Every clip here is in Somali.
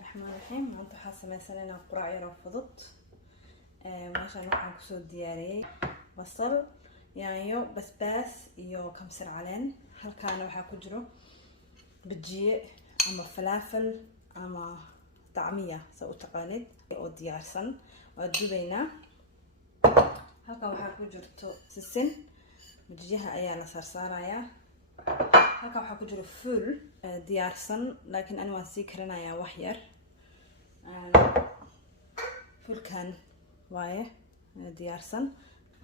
الرحمن الرحيم. maanta waxaan sameysanaynaa quraac yar oo fudud. meeshaan waxaan kusoo diyaariyay basal, yaanyo, basbaas iyo kamsar caleen. halkaana waxaa ku jiro bajiye ama falafel ama طعمية soo taqaanid oo diyaarsan. waa dubaynaa. halkaan waxaa ku jirto sisin, bajiyaha ayaa la saarayaa. halkaan waxaa ku jiro fuul diyaarsan, laakiin aan waan sii karinayaa wax yar. fuulkan waaye diyaarsan.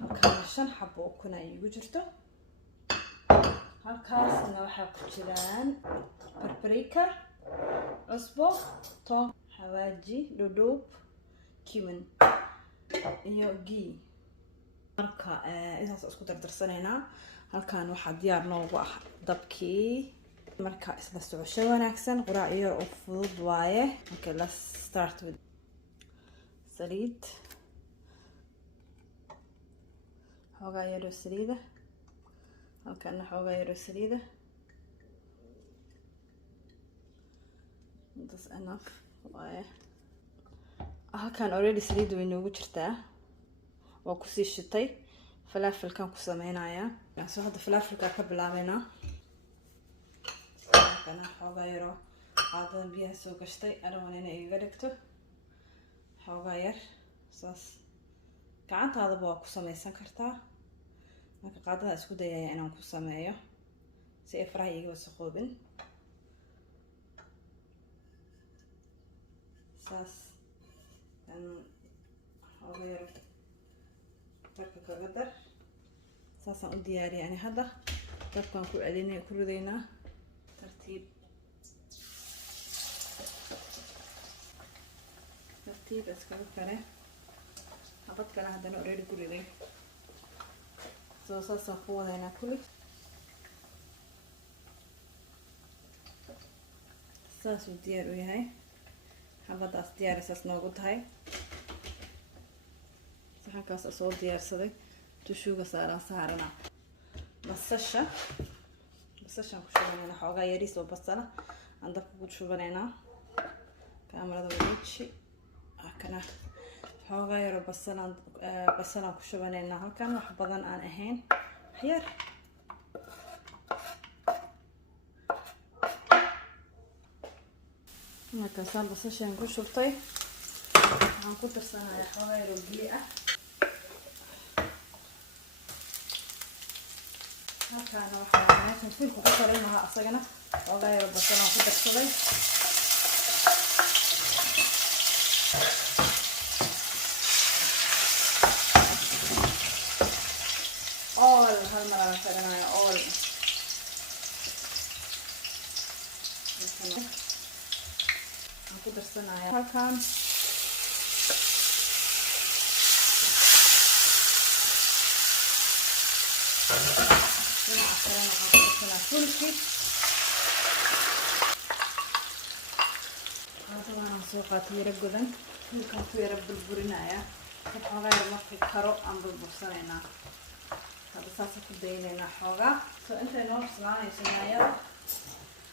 halkaan 5 xabo oo kuna igu jirto. halkaasna waxaa ku jiraan paprika, cusbo, toon, xawaaji, dhudhuub, cumin iyo ghee. marka intaas isku dardarsanaynaa. halkaan waxaa diyaar noogu ah dabkii. marka isla socosho wanaagsan. quraac yar oo fudud waaye. okay, let's start with saliid. xoogaa yar oo saliida. halkaan xoogaa yar oo saliida. that's enough waaye. halkaan already saliid way noogu jirtaa. waa ku sii shitay. falafelkan ku sameynayaa. soo hadda falafelka ka bilaabeynaa. halkaan xoogaa yar oo qaadada biyaha soo gashtay. arawan inay iga dhigto xoogaa yar saas. gacantaadaba waa ku sameysan kartaa. marka qaadada isku dayaya inaan ku sameeyo si ay faraha iga wasaqoobin. saas xoogaa yar dabka kaga dar. saasaan u diyaariyay ani hadda. dabkaan ku celinay ku ridaynaa tartiib tartiib iskaga kare. habad kale haddana already ku riday. soo saasaan ku wadaynaa kulli. saasuu diyaar u yahay. habadaas diyaarisaas noogu tahay. saxankaas soo diyaarsaday. tushuuga saarana basashaan ku shubanayna xoogaa yariis oo basala aan dabka ku shubanaynaa. kaamarada wareeji. kana xoogaa yar oo basalaan ku shubanaynaa. halkan wax badan aan ahayn, wax yar. markaasaan basashaan ku shubtay. waxaan ku darsanayaa xoogaa yar oo biyo ah. halkaana waxaa meeshan fuulka ku karin lahaa asagana xoogaa yar oo basalaan ku darsaday. oil hal mar aan karinayo oil. aan ku darsanaya halkaan. dhinaca kalena waxaan ku darsanaa fuulkii. qaadadaan soo qaatay yara godan. fuulkaan ku yara burburinayaa. xoogaa yar markii karo aan burbursanaynaa. hadda saasa ku daynaynaa xoogaa. soo intay noo bislaanayso yaanyada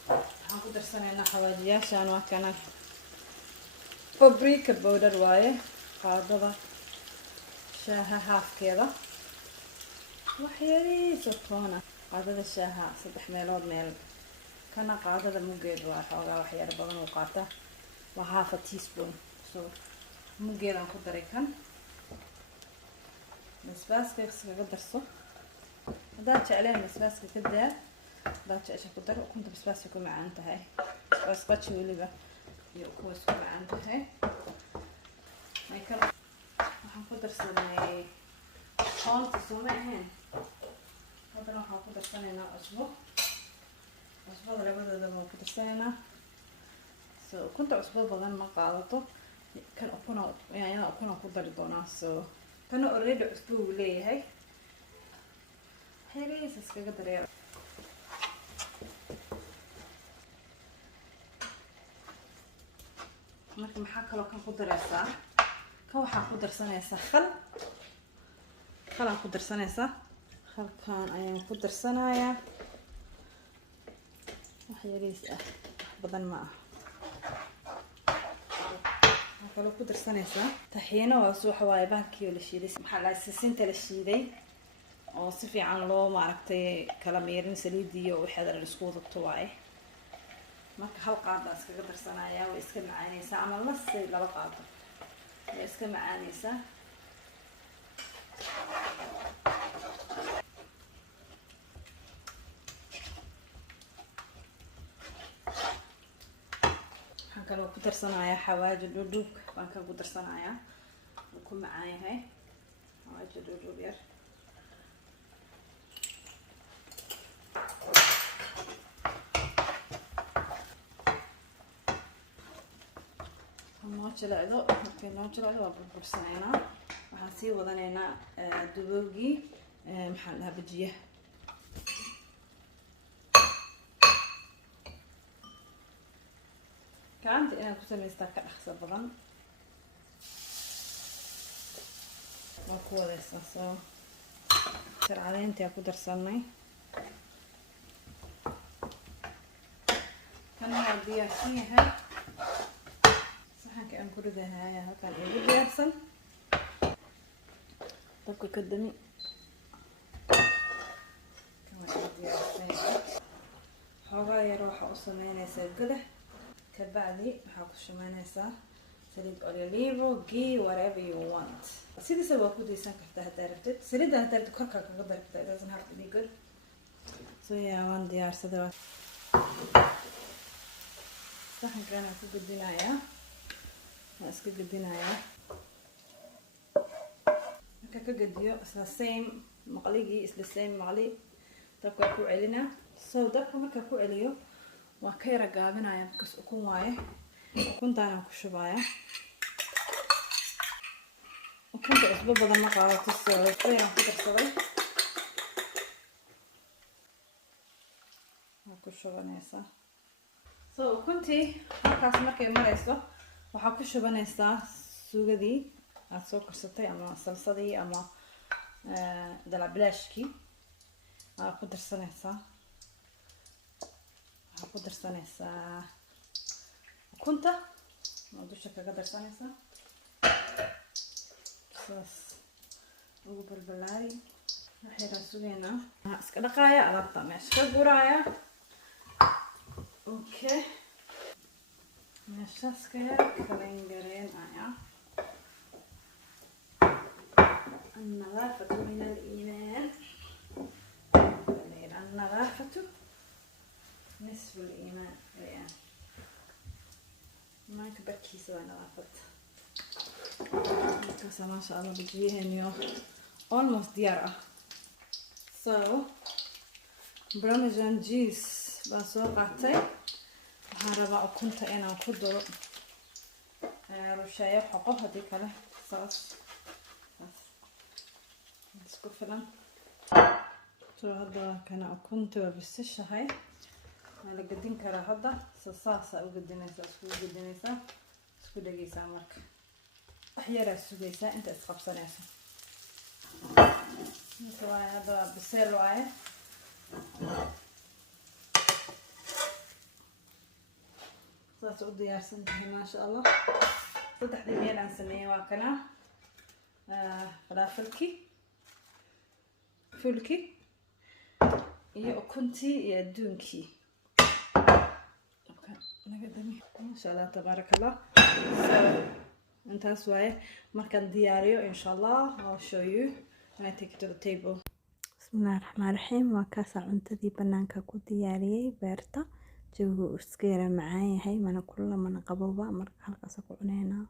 waxaan ku darsanaynaa xawaajiyaashaan. waa kana paprika powder waaye. qaadada shaaha haafkeeda. wax yariis oo toona. qaadada shaaha 3 meelood meel. kana qaadada muggeed waa xoogaa wax yar badan oo qaata. waa half a teaspoon. soo muggeedaan ku daray kan. basbaaska iskaga darso. haddaad jecleen basbaaska ka daa. haddaad jecesha ku dar. ukunta basbaaska ku macaan tahay. basbaas qaji weliba iyo kuwaas ku macaan tahay. waxaan ku darsanay toonta sooma ahayn. haddana waxaan ku darsanaynaa cusbo. cusbada labadoodaba waan ku darsanaynaa. so ukunta cusbo badan ma qaadato. kan yaanyada ukuna ku dari doonaa. so kana already cusbo uu leeyahay. yariis iskaga dareero. marka maxaa kaloo kan ku dareysaa. kan waxaa ku darsanaysaa khalaan ku darsanaysaa. halkaan ayaan ku darsanayaa. wax yariis ah, wax badan ma ah. kale ku darsanaysaa taxiino oo waxa waaye bahalkii la shiiday maxaa la sisinta la shiiday oo si fiican loo maaragtay kala miirin saliidii iyo wixii la isku wadato waaye marka hal qaad baa iskaga darsanayaa way iska macaanaysaa ama lasii laba qaado way iska macaanaysaa waxaan kaloo ku darsanayaa xawaaji dhudhuub baan ka ku darsanayaa wuu ku macaan yahay xawaaji dhudhuub yar noo jilacdo markay noo jilacdo waa burbursanaynaa waxaan sii wadanaynaa duboogii maxaa dhahaa bajiyaha gacanta inaad ku samaystaa ka dhaqso badan waa ku wadaysaa soo sharcadeyntii aan ku darsanay kana waa diyaarsan yahay saxanka aan ku ridahay halkaan igu diyaarsan dabka ka dami kama diyaarsan xoogaa yar waxaa u sameynaysaa gudaha kabacdi waxaa ku shumaynaysaa saliid olive ghee whatever you want sidiisa waa ku daysan kartaa haddaa rabtid saliidda haddaa rabtid korkaa kaga dari kartaa it doesn't have to be good so yeah waan diyaarsaday saxankaan aan ku gedinayaa waan iska gedinayaa marka ka gediyo isla same maqligii isla same maqli dabka ku celinaa so dabka marka ku celiyo waa ka yara gaabinaya because ukun waaye ukuntaana ku shubaya ukunta cusbo badan ma qaadato soyaan ku darsaday waa ku shubanaysaa so ukuntii halkaas markay marayso waxaa ku shubanaysaa suugadii aada soo karsatay ama salsadii ama dalabilaashkii aa ku darsanaysaa ku darsanaysaa ukunta oo dusha kaga darsanaysaa saas ugu balbalaari waxayna sugeynaa iska dhaqaaya alaabta meesha ka guraaya okay meeshaas ka yar kalangareynaya النظافة من الإيمان النظافة نصف الإيمان يعني ما كبر كيس وأنا نظافت كاسة ما شاء الله بتجيها نيو almost ديارة so برامجان جيس بسوقتي هربا كنت أنا كدر رشاية حقوق هذي كله صوص بس كفلا so هذا كان كنت بس هاي la gadin karaa hadda saasa u gadinaysaa isku dhageysaa marka wax yaraa sugaysaa inta isqabsanayso inta waa hadda biseel waaye saas u diyaarsan tahay maasha allah saddexdii meel aan sameeyey waa kana falafalki fulki iyo ukuntii iyo adduunkii ما شاء الله تبارك الله انت سواي مركز دياريو ان شاء الله I'll show you when I take it to the table بسم الله الرحمن الرحيم وكاسة عنتدي بنانكا كو دياريي بيرتا جوغو اسكيرا معايا هاي مانا كل ما نقبوبا مركز هالكاسة كو عنينا